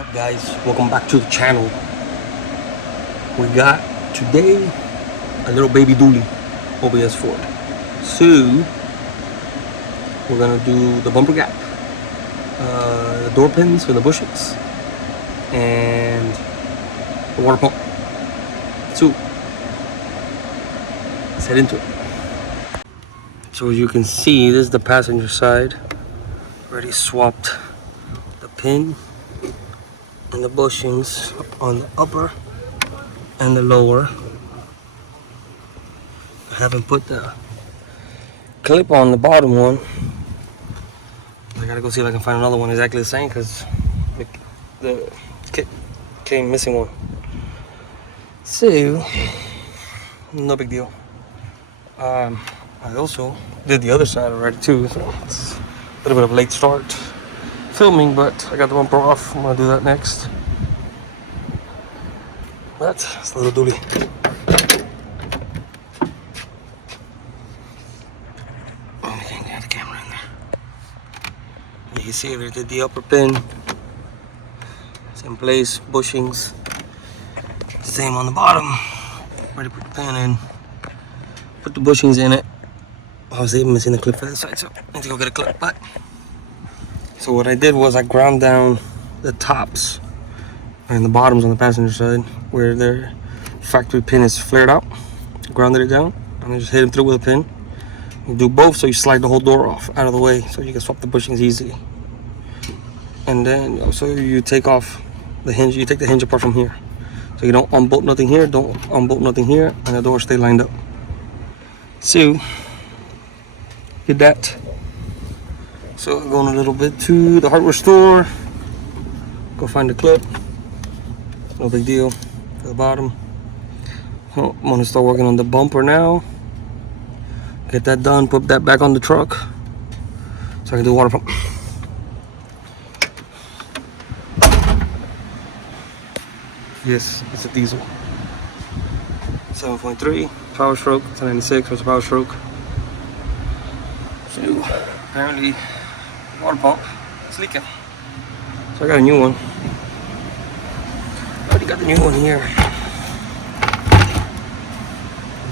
up, guys? Welcome back to the channel. We got today a little baby dually, OBS Ford. So we're gonna do the bumper gap, the door pins for the bushings, and the water pump. So let's head into it. So as you can see, this is the passenger side. Already swapped the pin and the bushings on the upper and the lower. I haven't put the clip on the bottom one. I gotta go see if I can find another one exactly the same, because the kit came missing one. So no big deal. I also did the other side already too, so it's a little bit of a late start filming, but I got the bumper off. I'm gonna do that next. But it's a little dually. I can't get the camera in there. You can see we did the upper pin. It's in place, bushings. Same on the bottom. Ready to put the pin in. Put the bushings in it. I was even missing the clip for that side, so I need to go get a clip. But so what I did was I ground down the tops and the bottoms on the passenger side where their factory pin is flared out. Grounded it down and then just hit them through with a pin. You do both, so you slide the whole door off out of the way so you can swap the bushings easily. And then also you take off the hinge. You take the hinge apart from here, so you don't unbolt nothing here, don't unbolt nothing here, and the doors stay lined up. So did that. So I'm going a little bit to the hardware store, go find the clip. No big deal. To the bottom. Oh, I'm gonna start working on the bumper now. Get that done, put that back on the truck so I can do water pump. Yes, it's a diesel. 7.3 power stroke, 1096 was a power stroke. So apparently water pump is leaking. So I got a new one. Already got the new one here.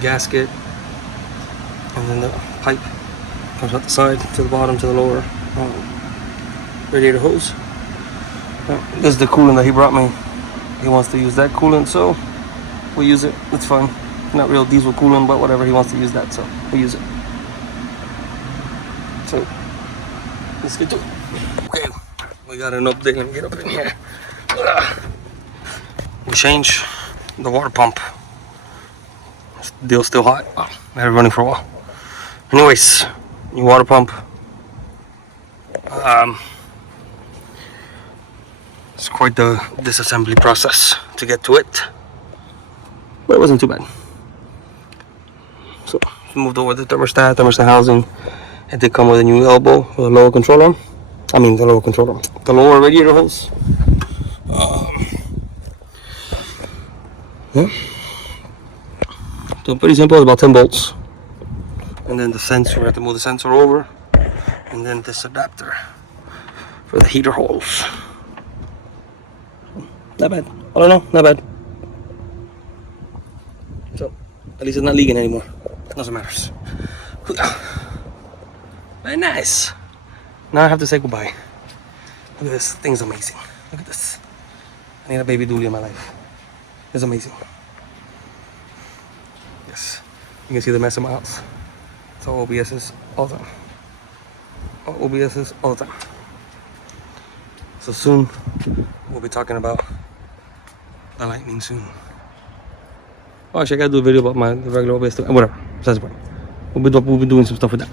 Gasket, and then the pipe comes out the side to the bottom to the lower radiator hose. This is the coolant that he brought me. He wants to use that coolant, so we use it. It's fine. Not real diesel coolant, but whatever, he wants to use that, so we use it. So let's get to it. Okay, we got an update. Let me get up in here. We changed the water pump. Deal's still hot. Oh, I had it running for a while. Anyways, new water pump. It's quite the disassembly process to get to it, but it wasn't too bad. So we moved over the thermostat housing. It did come with a new elbow for the lower control arm. The lower radiator hose. Yeah. So pretty simple, it's about 10 bolts. And then the sensor, we have to move the sensor over. And then this adapter for the heater holes. Not bad. I don't know, not bad. So, at least it's not leaking anymore. Doesn't matter. Very nice. Now I have to say goodbye. Look at this, thing's amazing. Look at this. I need a baby dually in my life. It's amazing. Yes, you can see the mess in my house. So OBS's all the time. OBS's all the time. So soon we'll be talking about the lightning soon. Oh, actually, I gotta do a video about the regular OBS too. Whatever. That's the point. We'll be doing some stuff with that.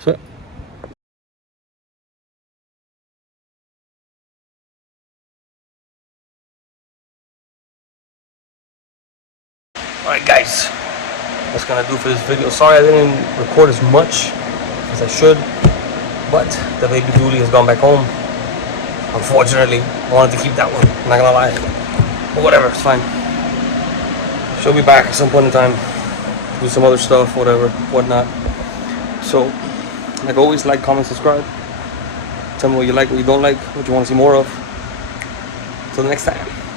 So. Alright, guys. That's gonna do for this video. Sorry I didn't record as much as I should, but the baby dually has gone back home. Unfortunately, I wanted to keep that one, I'm not gonna lie. But whatever, it's fine. She'll be back at some point in time. Do some other stuff, whatever, whatnot. So, like always, like, comment, subscribe. Tell me what you like, what you don't like, what you want to see more of. Till next time.